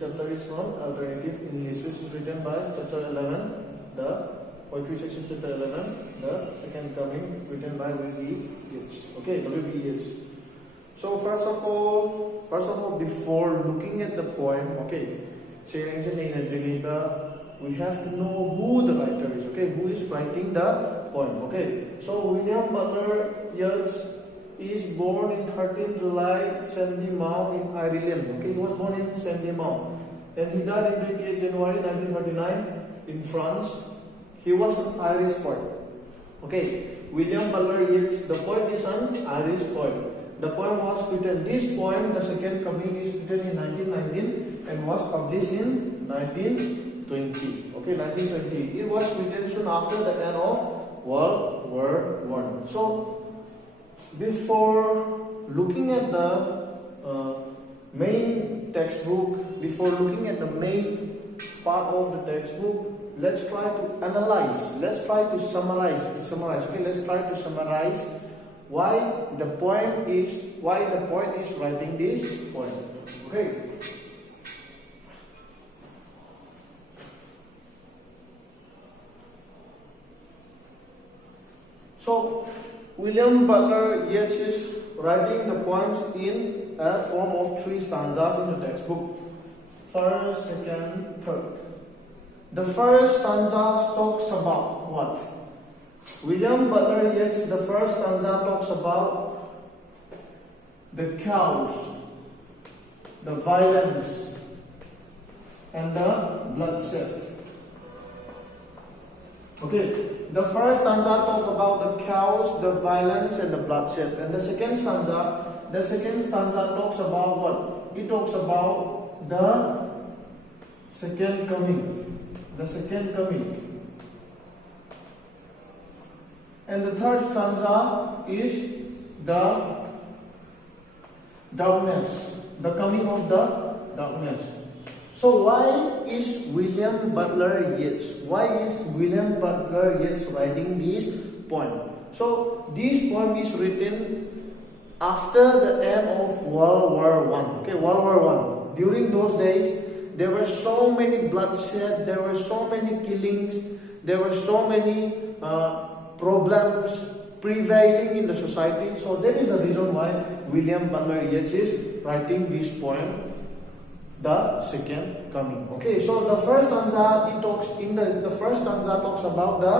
chapter is from Alternative English, which is written by chapter 11, the poetry section, chapter 11, the second coming, written by W.B. Yeats. Okay, W.B. Yeats. So first of all, before looking at the poem, okay, we have to know who the writer is. Okay, who is writing the poem. Okay, so William Butler Yeats is born in 13 July, Sandymount in Ireland. Okay, he was born in Sandymount, and he died in 28 January 1939 in France. He was an Irish poet. Okay, William Butler Yeats, the poet, is an Irish poet. The poem was written. This poem, The Second Coming, is written in 1919 and was published in 1920. Okay, 1920. It was written soon after the end of World War I. So, before looking at the main textbook, before looking at the main part of the textbook, let's try to analyze. Let's try to summarize. Okay, let's try to summarize why the poet is writing this poem. Okay. So, William Butler Yeats is writing the poems in a form of 3 stanzas in the textbook. First, second, third. The first stanza talks about what? William Butler Yeats, the first stanza talks about the chaos, the violence, and the bloodshed. Okay, the first stanza talks about the chaos, the violence, and the bloodshed. And the second stanza talks about what? It talks about the second coming. The second coming. And the third stanza is the darkness, the coming of the darkness. So why is William Butler Yeats writing this poem? So this poem is written after the end of World War I. Okay, World War I. During those days, there were so many bloodshed, there were so many killings, there were so many problems prevailing in the society. So that is the reason why William Butler Yeats is writing this poem, The Second Coming. Okay, so the first stanza talks about the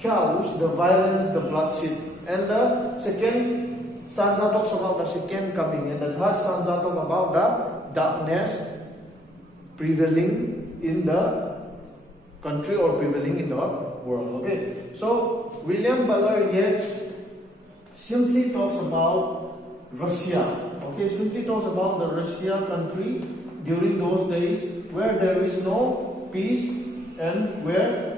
chaos, the violence, the bloodshed, and the second stanza talks about the second coming, and the third stanza talks about the darkness prevailing in the country or prevailing in the world. Okay, so William Butler Yeats simply talks about Russia. Okay, simply talks about the Russia country during those days where there is no peace and where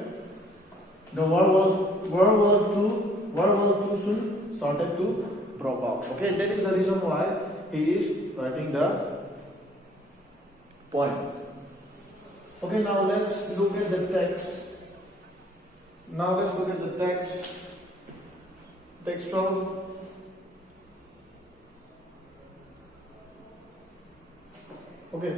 the World War II soon started to break out. Okay, that is the reason why he is writing the poem. Okay, now let's look at the text. Textual. Okay.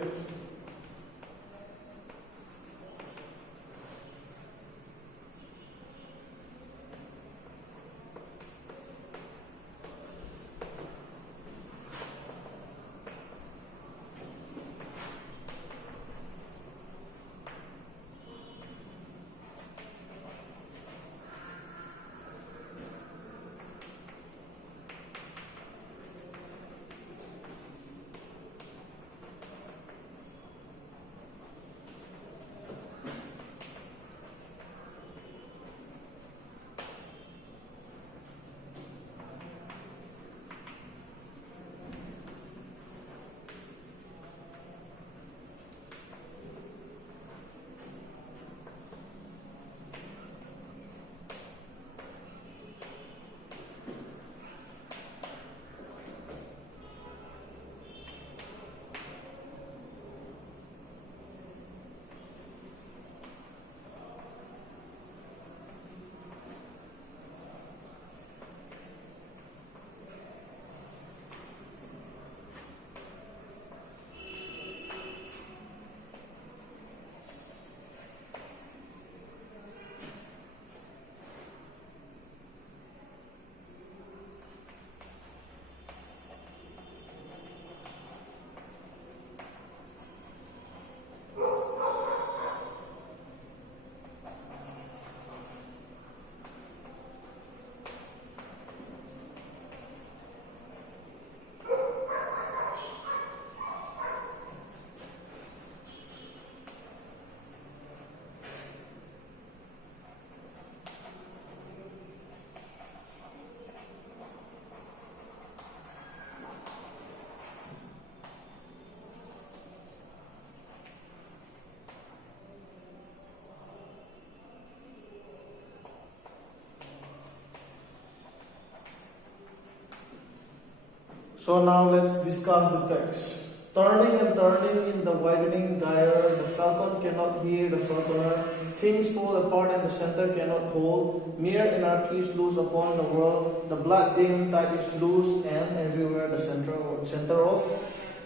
So now let's discuss the text. Turning and turning in the widening gyre, the falcon cannot hear the falconer. Things fall apart and the center cannot hold. Mere anarchy is loose upon the world. The blood dim tide is loose, and everywhere the center of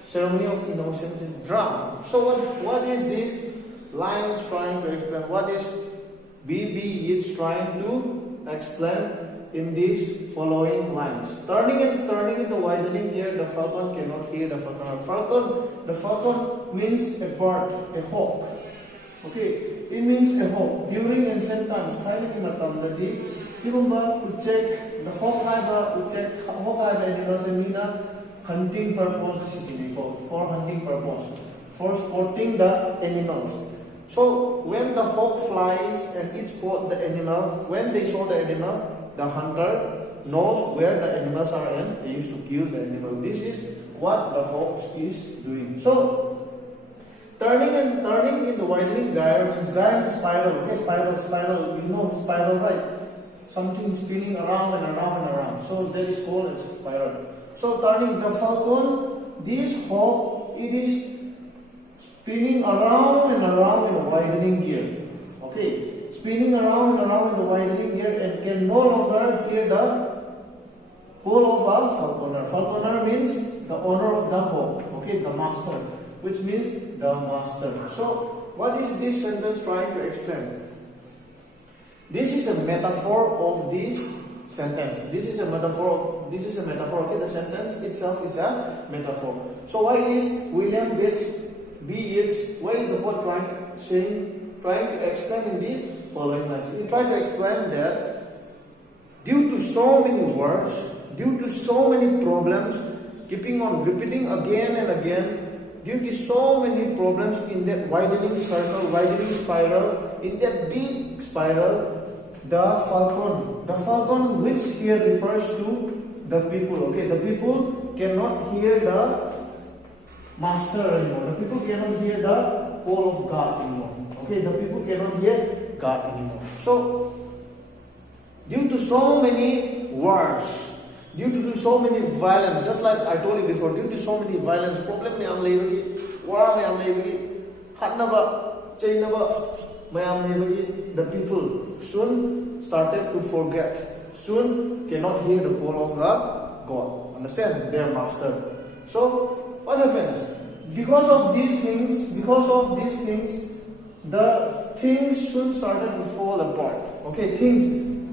ceremony of innocence is drowned. So what is this lines trying to explain? What is B.B. Yeats trying to explain in these following lines? Turning and turning in the widening gyre, the falcon cannot hear the falconer. The falcon means a bird, a hawk. Okay, it means a hawk. During ancient times, the hawk hunting purpose for hunting purpose, for sporting the animals. So when the hawk flies and it spots the animal, when they saw the animal, the hunter knows where the animals are and they used to kill the animal. This is what the hawk is doing. So turning and turning in the widening gyre means gyre is spiral. Okay, spiral. You know spiral, right? Something spinning around and around and around. So that is called a spiral. So turning the falcon, this hawk, it is spinning around and around in a widening gyre. Okay, spinning around and around in the widening gyre and can no longer hear the call of a falconer. Falconer means the owner of the hawk. Okay, the master, which means the master. So what is this sentence trying to explain? This is a metaphor of this sentence. This is a metaphor. Okay, the sentence itself is a metaphor. So why is William B. Yeats, why is the poet trying to explain in these following lines? He tried to explain that due to so many words, due to so many problems, keeping on repeating again and again, due to so many problems in that widening circle, widening spiral, in that big spiral, the falcon which here refers to the people. Okay, the people cannot hear the master anymore. The people cannot hear the call of God anymore. Okay, the people cannot hear God anymore. So, due to so many wars, due to so many violence, just like I told you before, due to so many violence, problem mayam leibagi, war mayam leibagi, hatnaba, chainaba mayam leibagi, the people soon started to forget, soon cannot hear the call of the God. Understand? Their master. So, what happens? Because of these things, the things soon started to fall apart. Okay,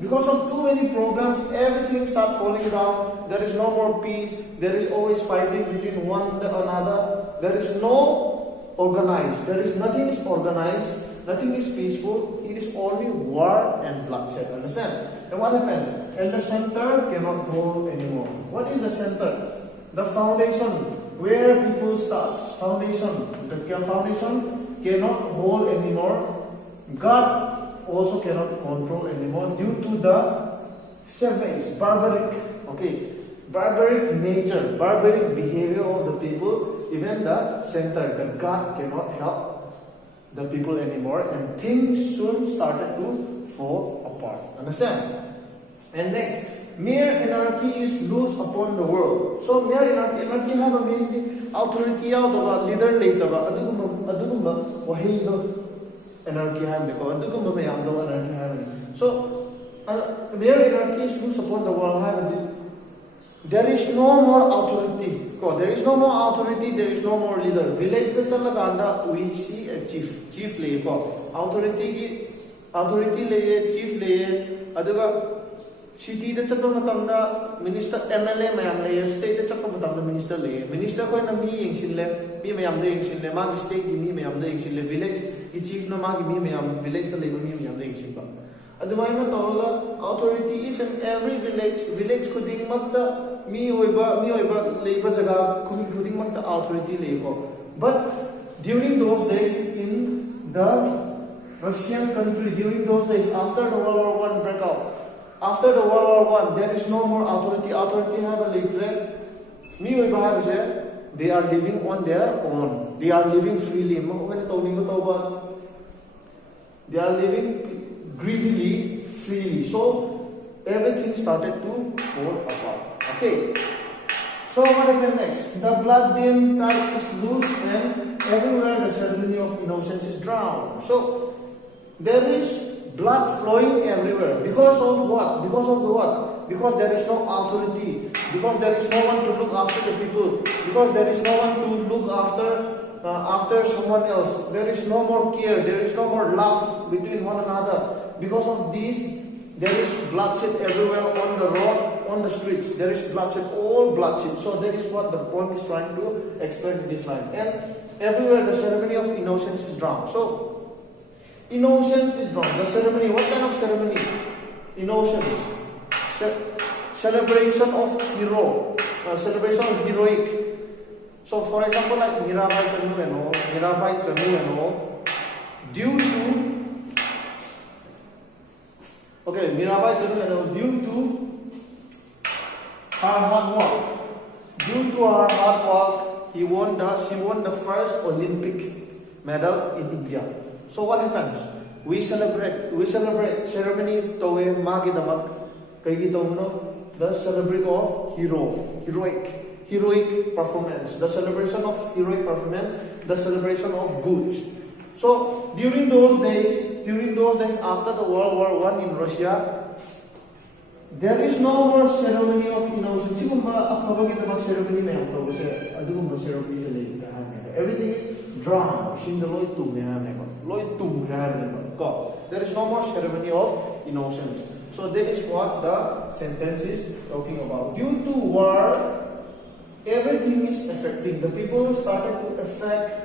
because of too many problems, everything starts falling down. There is no more peace. There is always fighting between one and another. There is no organized. Nothing is organized. Nothing is peaceful. It is only war and bloodshed. Understand? And what happens? And the center cannot hold anymore. What is the center? The foundation, where people start. The foundation cannot hold anymore. God also cannot control anymore due to the savage, barbaric nature, barbaric behavior of the people. Even the center, the God cannot help the people anymore, and things soon started to fall apart. Understand? And next, mere anarchy is loose upon the world. So mere anarchy have a meaning, authority yaudaba, leader leitaba, adugumba wahido anarchy have because adugumba mayamdo anarchy have. So mere anarchy is loose upon the world have. There is no more authority. There is no more authority, there is no more leader. Village we see a chief lay. Authority lay, chief lay, aduga city the chapter minister MLA mayam lay, state the chapter minister lay. Minister ko na mi yung sinle, mi mayam de yung sinle, mag state mi mayam de yung sinle, village, chief no mag mi mayam, village na lay mi mayam de yung sinle. Adumay na tola, authority is in every village kuding magta mi oiba leiba jaga kuding magta authority leibo. But during those days in the Russian country, during those days after the World War I breakout, after the World War I, there is no more authority. Authority have a leader. Mi oiba have said they are living on their own. They are living freely. They are living greedily, freely. So everything started to fall apart. Okay. So what happened next? The blood dim tide is loose and everywhere the ceremony of innocence is drowned. So there is blood flowing everywhere. Because of what? Because of the what? Because there is no authority. Because there is no one to look after the people. Because there is no one to look after someone else. There is no more care. There is no more love between one another. Because of this, there is bloodshed everywhere on the road, on the streets. There is bloodshed, all bloodshed. So that is what the poem is trying to explain in this line. And everywhere the ceremony of innocence is drowned. So innocence is drowned. The ceremony, what kind of ceremony? Innocence. Celebration of hero. Celebration of heroic. So for example, like Mirabai Chanu and all, due to Mirabai Chanu and all, due to her hard work. Due to her hard work, she won the first Olympic medal in India. So what happens? We celebrate ceremony towe magi damak kaigi tawno, the celebration of heroic performance, the celebration of heroic performance, the celebration of goods. So during those days after the World War I in Russia, there is no more ceremony of innocence. Everything is drowned. There is no more ceremony of innocence. So that is what the sentence is talking about. Due to war, everything is affecting. The people started to affect,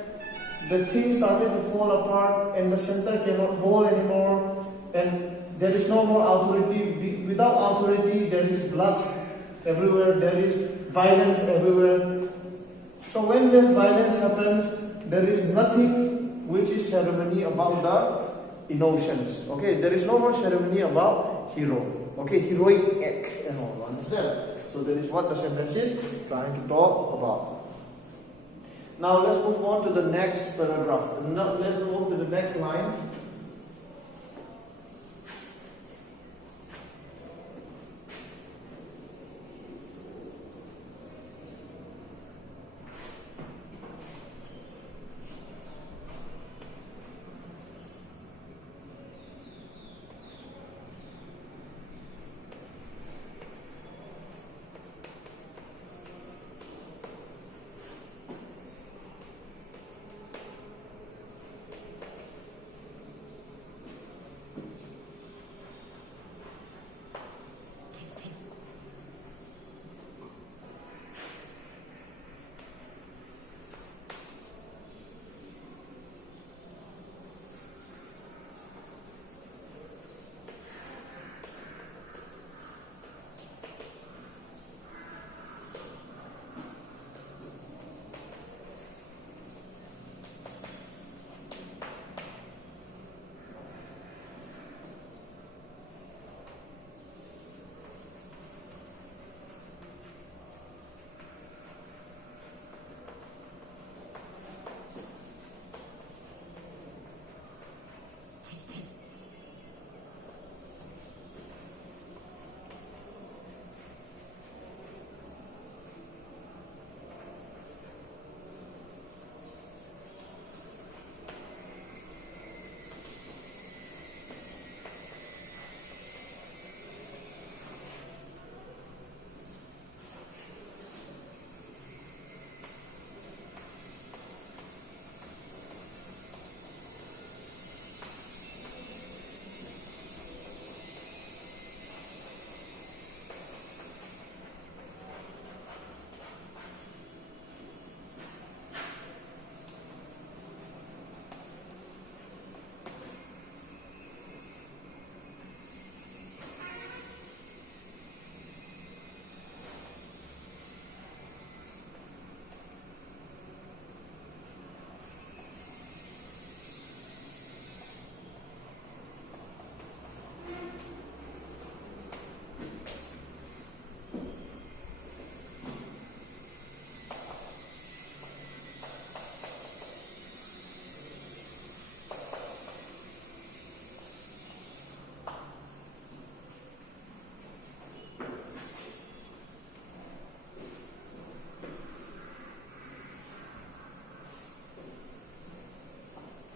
the things started to fall apart, and the center cannot hold anymore, and there is no more authority. Without authority, there is blood everywhere, there is violence everywhere. So when this violence happens, there is nothing which is ceremony about the innocence. Okay, there is no more ceremony about hero. Okay, heroic act and all. Understand? So that is what the sentence is trying to talk about. Now let's move on to the next paragraph. Now let's move on to the next line.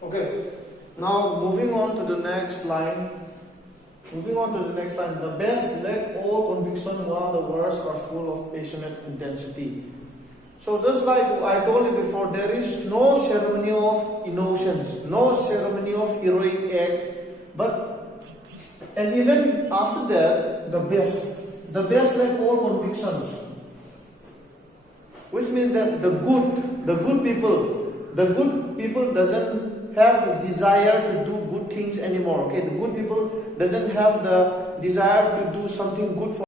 Okay, now moving on to the next line. The best lack all conviction while the words are full of passionate intensity. So just like I told you before, there is no ceremony of emotions, no ceremony of heroic act, and even after that, the best lack all convictions, which means that the good people doesn't have the desire to do good things anymore. Okay, the good people doesn't have the desire to do something good for